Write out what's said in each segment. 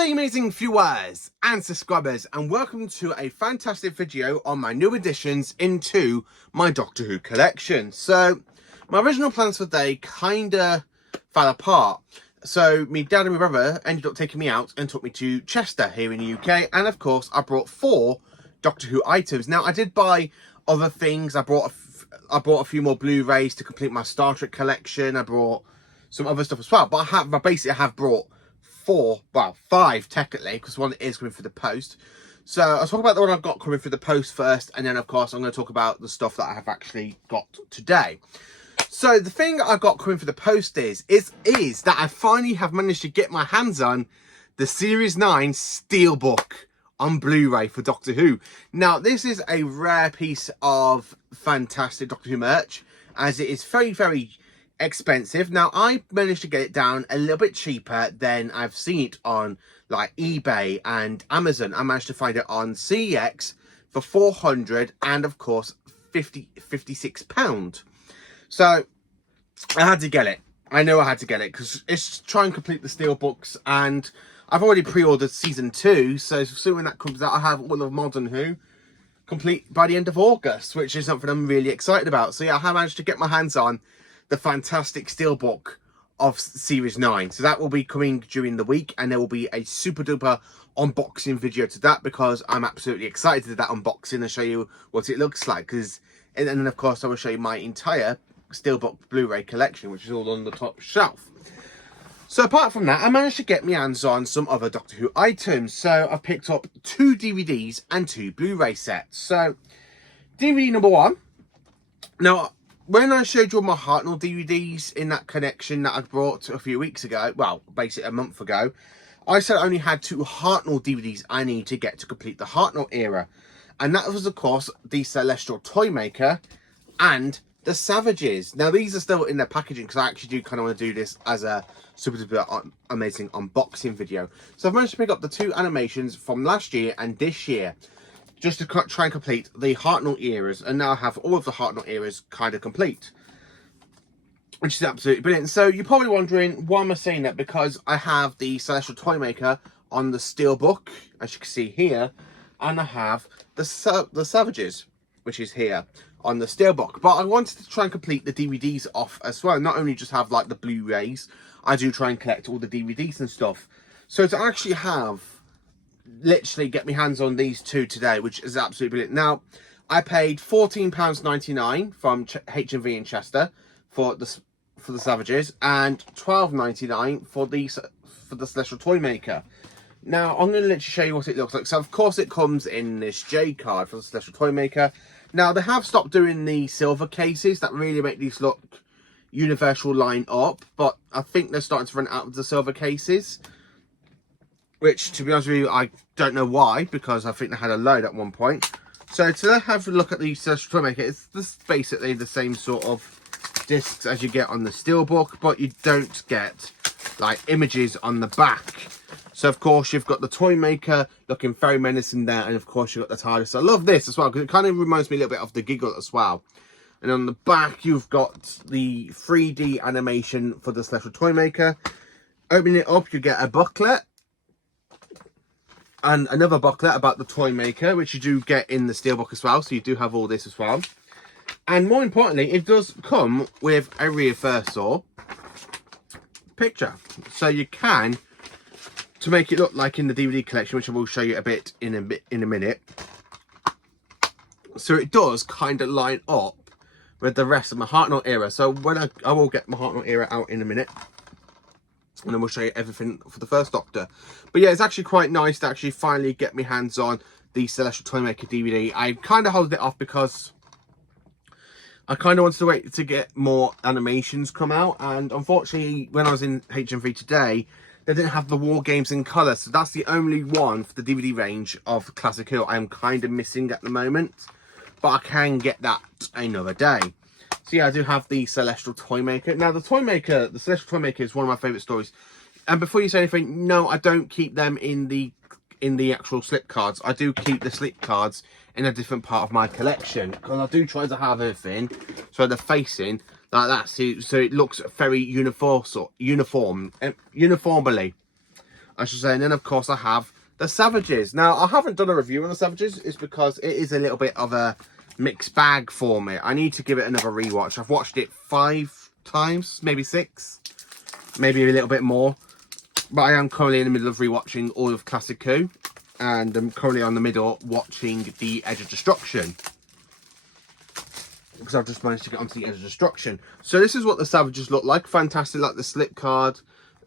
the amazing viewers and subscribers, and welcome to a fantastic video on my new additions into my Doctor Who collection. So my original plans for the day kinda fell apart. So my dad and my brother ended up taking me out and took me to Chester here in the UK, and of course I brought 4 Doctor Who items. Now I did buy other things. I brought a few more Blu-rays to complete my Star Trek collection. I brought some other stuff as well, but I basically have brought 5 technically, because one is coming through the post. So I'll talk about the one I've got coming through the post first, and then of course I'm going to talk about the stuff that I have actually got today. So the thing I've got coming through the post is that I finally have managed to get my hands on the Series 9 steelbook on Blu-ray for Doctor Who. Now this is a rare piece of fantastic Doctor Who merch, as it is very, very expensive. Now I managed to get it down a little bit cheaper than I've seen it on like eBay and Amazon. I managed to find it on CEX for 400 and of course £56. So I had to get it. I know I had to get it because it's to try and complete the steelbooks, and I've already pre-ordered season 2, so soon when that comes out I have all of Modern Who complete by the end of August, which is something I'm really excited about. So yeah, I have managed to get my hands on the fantastic steelbook of Series 9. So that will be coming during the week, and there will be a super duper unboxing video to that, because I'm absolutely excited to do that unboxing and show you what it looks like. And then of course I will show you my entire steelbook Blu-ray collection, which is all on the top shelf. So apart from that, I managed to get my hands on some other Doctor Who items. So I've picked up 2 DVDs and 2 Blu-ray sets. So DVD number 1. Now, when I showed you all my Hartnell DVDs in that connection that I brought a few weeks ago, well, basically a month ago, I said I only had 2 Hartnell DVDs I need to get to complete the Hartnell era. And that was, of course, the Celestial Toymaker and the Savages. Now, these are still in their packaging, because I actually do kind of want to do this as a super duper amazing unboxing video. So I've managed to pick up the 2 animations from last year and this year, just to try and complete the Hartnell eras, and now I have all of the Hartnell eras kind of complete, which is absolutely brilliant. So you're probably wondering, why am I saying that? Because I have the Celestial Toymaker on the steelbook, as you can see here, and I have the Savages, which is here on the steelbook. But I wanted to try and complete the DVDs off as well, not only just have like the Blu-rays. I do try and collect all the DVDs and stuff. So to actually have literally get my hands on these 2 today, which is absolutely brilliant. Now I paid £14.99 from HMV in Chester for the Savages, and £12.99 for the Celestial Toymaker. Now I'm going to literally show you what it looks like. So of course it comes in this J card for the Celestial Toymaker. Now they have stopped doing the silver cases that really make these look universal line up, but I think they're starting to run out of the silver cases, which, to be honest with you, I don't know why, because I think they had a load at one point. So to have a look at the Celestial Toymaker, it's just basically the same sort of discs as you get on the steelbook, but you don't get like images on the back. So of course you've got the Toymaker looking very menacing there, and of course you've got the TARDIS. I love this as well, because it kind of reminds me a little bit of the Giggle as well. And on the back you've got the 3D animation for the Celestial Toymaker. Opening it up, you get a booklet, and another booklet about the Toymaker, which you do get in the steelbook as well, so you do have all this as well. And more importantly, it does come with a reversal picture, so you can, to make it look like in the DVD collection, which I will show you a bit in a minute. So it does kind of line up with the rest of my Hartnell era. So when I will get my Hartnell era out in a minute, and then we'll show you everything for the first Doctor. But yeah, it's actually quite nice to actually finally get my hands on the Celestial Toymaker DVD. I kind of held it off because I kind of wanted to wait to get more animations come out, and unfortunately when I was in HMV today, they didn't have the War Games in colour, so that's the only one for the DVD range of Classic Who I'm kind of missing at the moment, but I can get that another day. So yeah, I do have the Celestial Toymaker. Now the Celestial Toymaker is one of my favourite stories. And before you say anything, no, I don't keep them in the actual slip cards. I do keep the slip cards in a different part of my collection, because I do try to have everything so they're facing like that, so it looks very uniformly. I should say. And then, of course, I have the Savages. Now, I haven't done a review on the Savages. It's because it is a little bit of a mixed bag for me. I need to give it another rewatch. I've watched it 5 times, maybe 6, maybe a little bit more. But I am currently in the middle of rewatching all of Classic Who. And I'm currently on the middle watching The Edge of Destruction. Because I've just managed to get onto The Edge of Destruction. So this is what the Savages look like. Fantastic, like the slip card.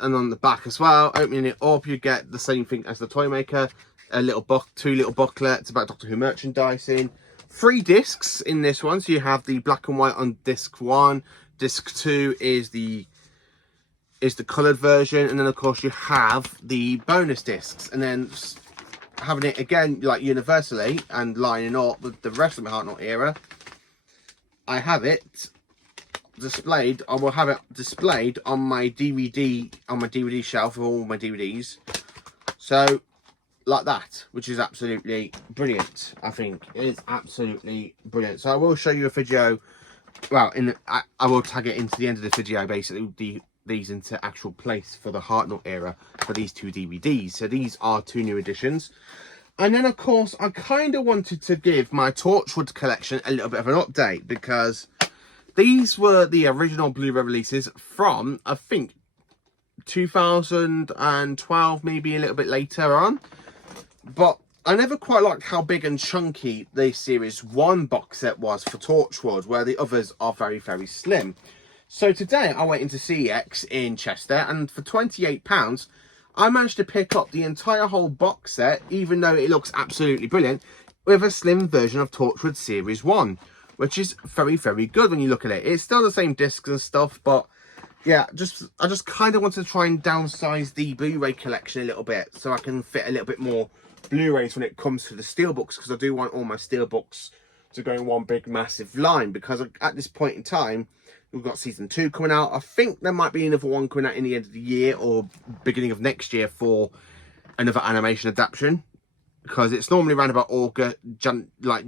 And on the back as well. Opening it up, you get the same thing as the Toymaker. A little book, 2 little booklets about Doctor Who merchandising. 3 discs in this one. So you have the black and white on disc 1. Disc 2 is the coloured version, and then of course you have the bonus discs, and then having it again like universally and lining up with the rest of my Hartnell era. I have it displayed. I will have it displayed on my DVD shelf of all my DVDs. So like that, which is absolutely brilliant. I think it is absolutely brilliant. So I will show you a video. Well, I will tag it into the end of the video, basically these into actual place for the Hartnell era for these 2 DVDs. So these are 2 new editions. And then, of course, I kind of wanted to give my Torchwood collection a little bit of an update, because these were the original Blu-ray releases from, I think, 2012, maybe a little bit later on. But I never quite liked how big and chunky the Series 1 box set was for Torchwood, where the others are very, very slim. So today I went into CEX in Chester, and for £28, I managed to pick up the entire whole box set, even though it looks absolutely brilliant, with a slim version of Torchwood Series 1, which is very, very good when you look at it. It's still the same discs and stuff, but yeah, I just kind of wanted to try and downsize the Blu-ray collection a little bit, so I can fit a little bit more Blu-rays when it comes to the steelbooks, because I do want all my steelbooks to go in one big massive line, because at this point in time, we've got season 2 coming out. I think there might be another one coming out in the end of the year or beginning of next year for another animation adaptation, because it's normally around about August, like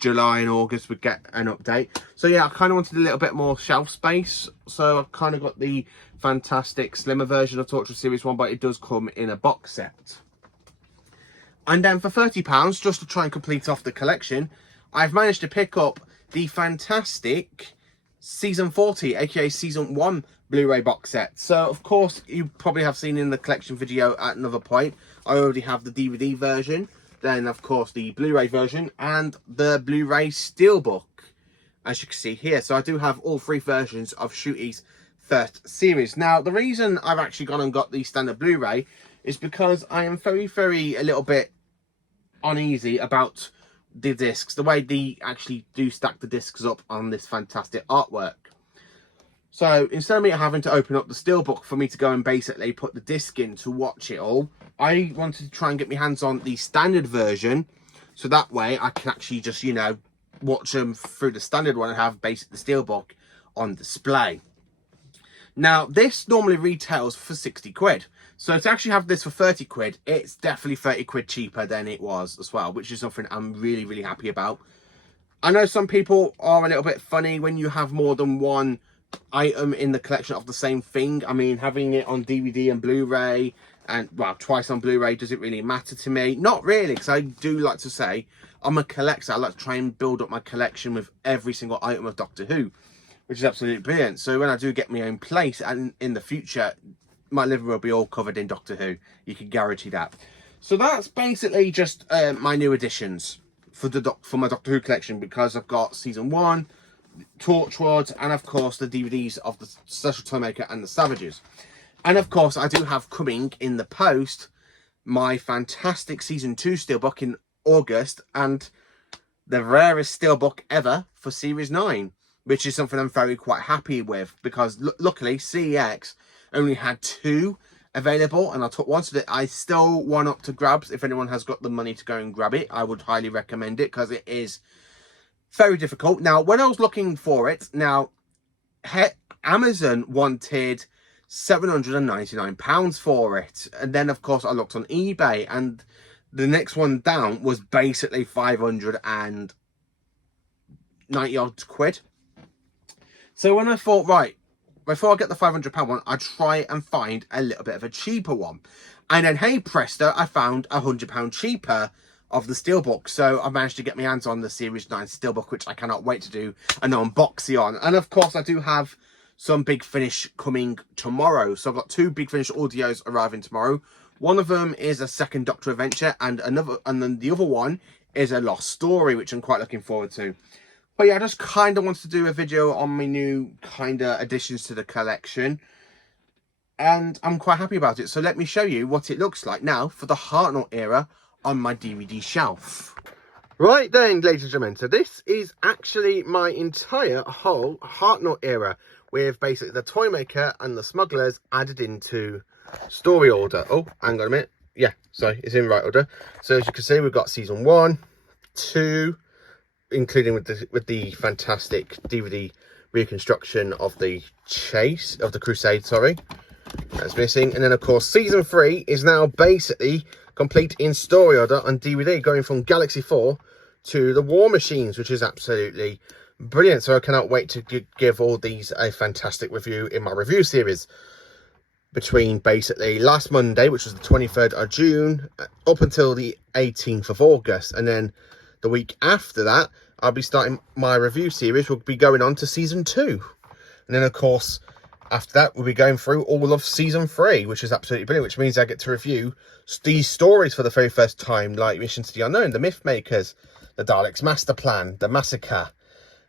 July and August would get an update. So yeah, I kind of wanted a little bit more shelf space, so I kind of got the fantastic slimmer version of Torchwood Series 1, but it does come in a box set. And then for £30, just to try and complete off the collection, I've managed to pick up the fantastic Season 40, aka Season 1 Blu-ray box set. So, of course, you probably have seen in the collection video at another point, I already have the DVD version, then, of course, the Blu-ray version, and the Blu-ray Steelbook, as you can see here. So I do have all 3 versions of Shooty's first series. Now, the reason I've actually gone and got the standard Blu-ray is because I am very, very a little bit uneasy about the discs, the way they actually do stack the discs up on this fantastic artwork. So instead of me having to open up the steelbook for me to go and basically put the disc in to watch it all, I wanted to try and get my hands on the standard version, so that way I can actually just, you know, watch them through the standard one and have basically the steelbook on display. Now, this normally retails for 60 quid. So to actually have this for 30 quid, it's definitely 30 quid cheaper than it was as well, which is something I'm really, really happy about. I know some people are a little bit funny when you have more than one item in the collection of the same thing. I mean, having it on DVD and Blu-ray, and, well, twice on Blu-ray, does it really matter to me? Not really, because I do like to say, I'm a collector. I like to try and build up my collection with every single item of Doctor Who, which is absolutely brilliant. So when I do get my own place, and in the future, my living room will be all covered in Doctor Who. You can guarantee that. So that's basically just my new additions for my Doctor Who collection, because I've got Season 1, Torchwood, and of course the DVDs of the Special Toymaker and the Savages. And of course I do have coming in the post my fantastic Season 2 steelbook in August, and the rarest steelbook ever for Series 9, which is something I'm very quite happy with, because luckily CEX only had 2 available, and I took one, so that I still one up to grabs. If anyone has got the money to go and grab it, I would highly recommend it, because it is very difficult. Now, when I was looking for it, now Amazon wanted £799 for it, and then of course I looked on eBay, and the next one down was basically 590 odd quid. So when I thought, right, before I get the £500 one, I try and find a little bit of a cheaper one. And then, hey presto, I found £100 cheaper of the steelbook. So I managed to get my hands on the Series 9 steelbook, which I cannot wait to do an unboxing on. And of course, I do have some Big Finish coming tomorrow. So I've got 2 Big Finish audios arriving tomorrow. One of them is a second Doctor Adventure, and then the other one is a Lost Story, which I'm quite looking forward to. But yeah, I just kind of wanted to do a video on my new kind of additions to the collection. And I'm quite happy about it. So let me show you what it looks like now for the Hartnell era on my DVD shelf. Right then, ladies and gentlemen. So this is actually my entire whole Hartnell era, with basically the Toymaker and the Smugglers added into story order. Oh, hang on a minute. Yeah, sorry, it's in right order. So as you can see, we've got season 1, 2, including with the fantastic DVD reconstruction of the chase of the Crusade, sorry, that's missing. And then of course season 3 is now basically complete in story order on DVD, going from Galaxy 4 to the War Machines, which is absolutely brilliant. So I cannot wait to give all these a fantastic review in my review series, between basically last Monday, which was the 23rd of June, up until the 18th of August. And then the week after that, I'll be starting my review series. We'll be going on to season 2. And then, of course, after that, we'll be going through all of season 3, which is absolutely brilliant, which means I get to review these stories for the very first time, like Mission to the Unknown, the Myth Makers, the Daleks Master Plan, the Massacre,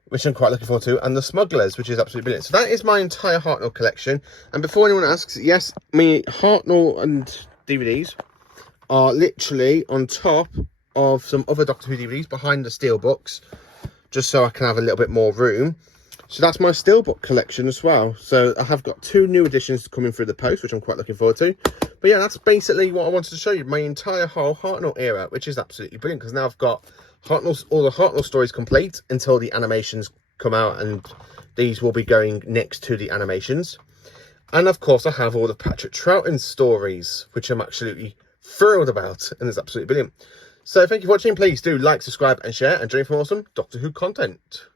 which I'm quite looking forward to, and the Smugglers, which is absolutely brilliant. So that is my entire Hartnell collection. And before anyone asks, yes, my Hartnell and DVDs are literally on top of some other Doctor Who DVDs behind the steelbooks, just so I can have a little bit more room. So that's my steelbook collection as well. So I have got 2 new editions coming through the post, which I'm quite looking forward to. But yeah, that's basically what I wanted to show you, my entire whole Hartnell era, which is absolutely brilliant, because now I've got all the Hartnell stories complete until the animations come out, and these will be going next to the animations. And of course I have all the Patrick Troughton stories, which I'm absolutely thrilled about, and it's absolutely brilliant. So thank you for watching. Please do like, subscribe and share, and join for awesome Doctor Who content.